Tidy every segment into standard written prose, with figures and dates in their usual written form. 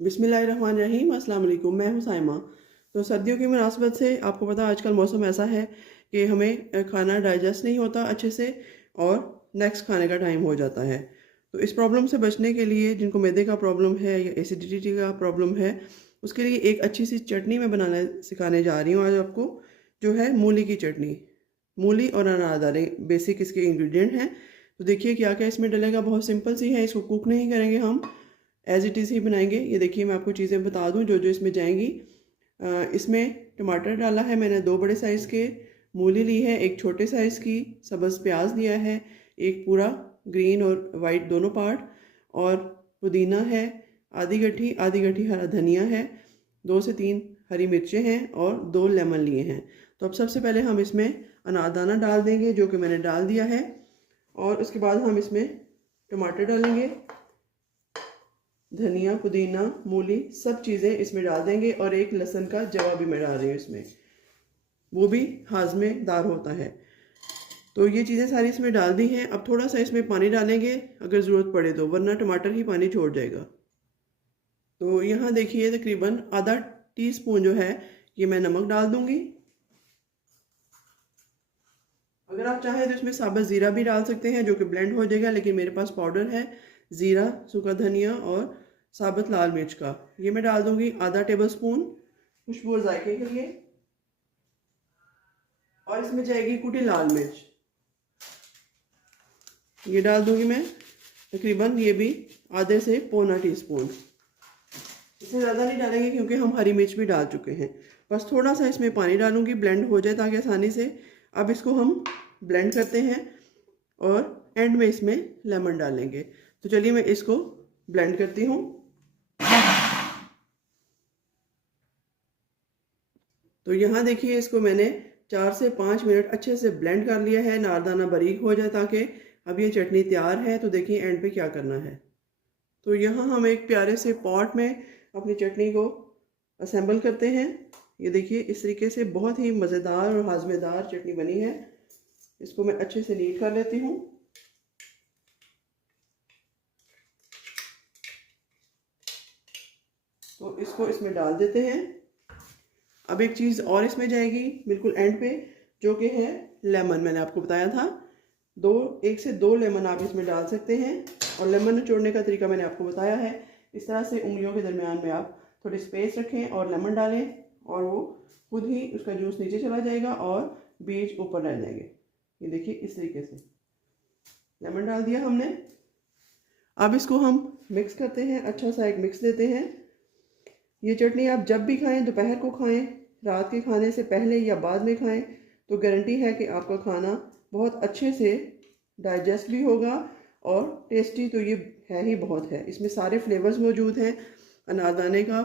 बिस्मिल्लाहिर्रहमानिर्रहीम, अस्सलाम वालेकुम। मैं हूँ साइमा। तो सर्दियों की मुनासबत से आपको पता है आजकल मौसम ऐसा है कि हमें खाना डाइजेस्ट नहीं होता अच्छे से और नेक्स्ट खाने का टाइम हो जाता है। तो इस प्रॉब्लम से बचने के लिए जिनको मैदे का प्रॉब्लम है या एसिडिटी का प्रॉब्लम है, उसके लिए एक अच्छी सी चटनी मैं बनाना सिखाने जा रही हूँ आज आपको, जो है मूली की चटनी। मूली और अनारदाने बेसिक इसके इंग्रेडिएंट हैं। तो देखिए क्या क्या इसमें डलेगा। बहुत सिंपल सी है, इसको कुक नहीं करेंगे हम, एज इट इज़ ही बनाएंगे। ये देखिए मैं आपको चीज़ें बता दूं जो जो इसमें जाएंगी। इसमें टमाटर डाला है मैंने 2 बड़े साइज़ के, मूली ली है 1 छोटे साइज़ की, सब्ज़ प्याज लिया है 1 पूरा, ग्रीन और वाइट दोनों पार्ट, और पुदीना है आधी गठी हरा धनिया है, 2 से 3 हरी मिर्चें हैं और 2 लेमन लिए हैं। तो अब सबसे पहले हम इसमें अनारदाना डाल देंगे जो कि मैंने डाल दिया है, और उसके बाद हम इसमें टमाटर डालेंगे, धनिया पुदीना मूली सब चीज़ें इसमें डाल देंगे, और 1 लहसुन का जवा भी मैं डाल रही हूँ इसमें, वो भी हाजमेदार होता है। तो ये चीज़ें सारी इसमें डाल दी हैं। अब थोड़ा सा इसमें पानी डालेंगे अगर ज़रूरत पड़े तो, वरना टमाटर ही पानी छोड़ जाएगा। तो यहाँ देखिए तकरीबन आधा टीस्पून जो है ये मैं नमक डाल दूँगी। अगर आप चाहें तो इसमें साबुत ज़ीरा भी डाल सकते हैं जो कि ब्लेंड हो जाएगा, लेकिन मेरे पास पाउडर है ज़ीरा, सूखा धनिया और साबुत लाल मिर्च का। ये मैं डाल दूंगी आधा टेबल स्पून खुशबू और जायके के लिए, और इसमें जाएगी कुटी लाल मिर्च, ये डाल दूंगी मैं तकरीबन, ये भी आधे से पौना टीस्पून। इससे ज़्यादा नहीं डालेंगे क्योंकि हम हरी मिर्च भी डाल चुके हैं। बस थोड़ा सा इसमें पानी डालूंगी ब्लेंड हो जाए ताकि आसानी से। अब इसको हम ब्लेंड करते हैं और एंड में इसमें लेमन डालेंगे। तो चलिए मैं इसको ब्लेंड करती हूँ। तो यहाँ देखिए इसको मैंने 4 से 5 मिनट अच्छे से ब्लेंड कर लिया है, नारदाना बारीक हो जाए ताकि अब ये चटनी तैयार है। तो देखिए एंड पे क्या करना है। तो यहाँ हम एक प्यारे से पॉट में अपनी चटनी को असेंबल करते हैं। ये देखिए इस तरीके से बहुत ही मज़ेदार और हाजमेदार चटनी बनी है। इसको मैं अच्छे से नीट कर लेती हूँ। तो इसको इसमें डाल देते हैं। अब एक चीज़ और इसमें जाएगी बिल्कुल एंड पे, जो कि है लेमन। मैंने आपको बताया था 1 से 2 लेमन आप इसमें डाल सकते हैं, और लेमन निचोड़ने का तरीका मैंने आपको बताया है। इस तरह से उंगलियों के दरमियान में आप थोड़ी स्पेस रखें और लेमन डालें, और वो खुद ही उसका जूस नीचे चला जाएगा और बीज ऊपर रह जाएंगे। ये देखिए इस तरीके से लेमन डाल दिया हमने। अब इसको हम मिक्स करते हैं, अच्छा सा एक मिक्स देते हैं। ये चटनी आप जब भी खाएं, दोपहर को खाएं, रात के खाने से पहले या बाद में खाएं, तो गारंटी है कि आपका खाना बहुत अच्छे से डाइजेस्ट भी होगा, और टेस्टी तो ये है ही बहुत है। इसमें सारे फ्लेवर्स मौजूद हैं अनारदाने का,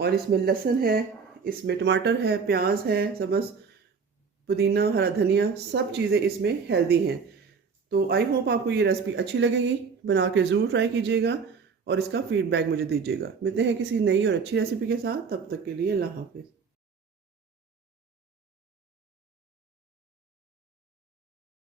और इसमें लहसुन है, इसमें टमाटर है, प्याज है, सब्ज़ पुदीना, हरा धनिया, सब चीज़ें इसमें हेल्दी हैं। तो आई होप आपको ये रेसिपी अच्छी लगेगी। बना के ज़रूर ट्राई कीजिएगा और इसका फीडबैक मुझे दीजिएगा। मिलते हैं किसी नई और अच्छी रेसिपी के साथ, तब तक के लिए अल्लाह हाफिज़।